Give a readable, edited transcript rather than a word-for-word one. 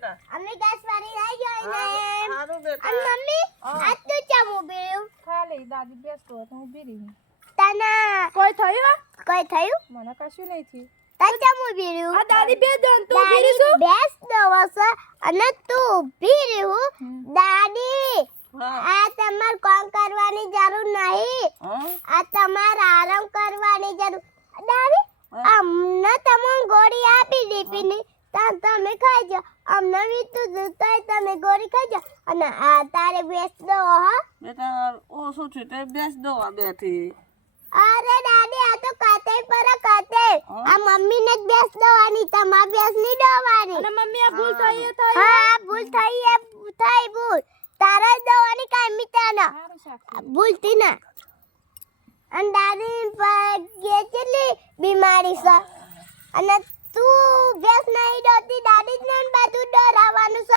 બેટા અમે ગેસ વાળી લઈ ગઈ ને સારું બેટા અને મમ્મી આ તું ચમ ઊભી રહ્યું ખાલી દાદી બેસતો તો ઊભી રહી. તને કોઈ થયું? કોઈ થયું મને કશું નહીં થયું. તને ચમ ઊભી રહ્યું આ દાદી બે જણ તું ઊભી રહી છું. બેસ દવસ અને તું ઊભી રહ્યું દાદી હા આ તમાર કામ કરવાની જરૂર નહીં હા આ તમારે આરામ કરવાની જરૂર દાદી અમને તમને ગોળી આપી દીધી તમે ખાઈ જાઓ અમને વીતું જુતાય તમે ગોળી ખાઈ જાઓ અને આ તારે બેસ દો હા બેટા ઓછું છે તે બેસ દો આ બેઠી અરે દાદી આ તો કાતે પર કાતે આ મમ્મીને જ બેસ દવાની તમાર બેસ નહીં